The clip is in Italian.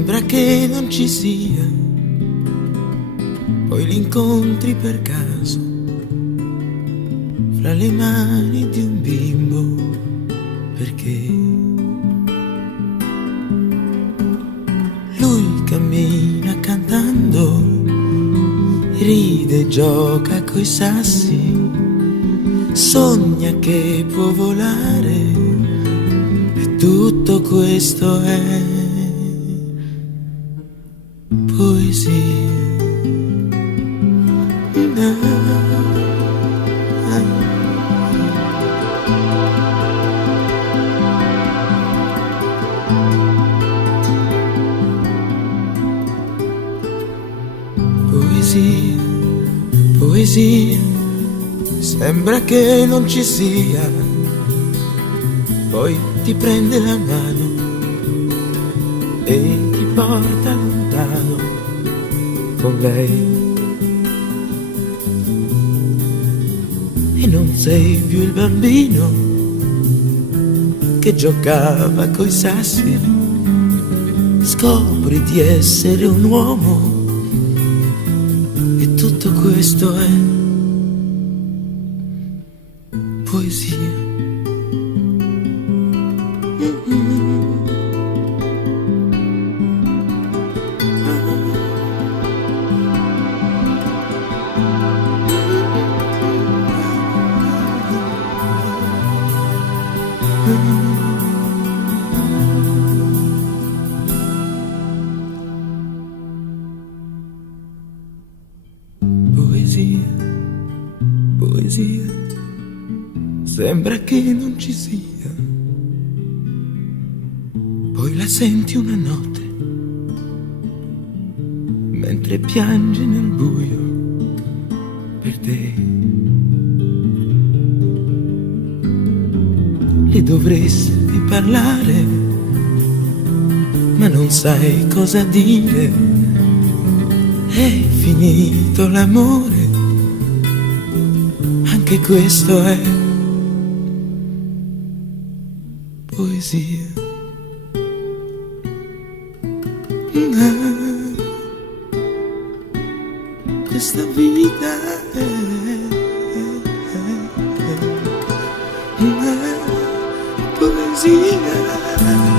Sembra che non ci sia, poi li incontri per caso fra le mani di un bimbo, perché lui cammina cantando, ride e gioca coi sassi, sogna che può volare, e tutto questo è poesia. Poesia, poesia, sembra che non ci sia, poi ti prende la mano e ti porta lontano con lei. E non sei più il bambino che giocava coi sassi, scopri di essere un uomo, e tutto questo è poesia. Poesia, poesia, sembra che non ci sia, poi la senti una notte mentre piange nel buio per te. Le dovresti parlare, ma non sai cosa dire. È finito l'amore, anche questo è poesia. Questa vita è poesia.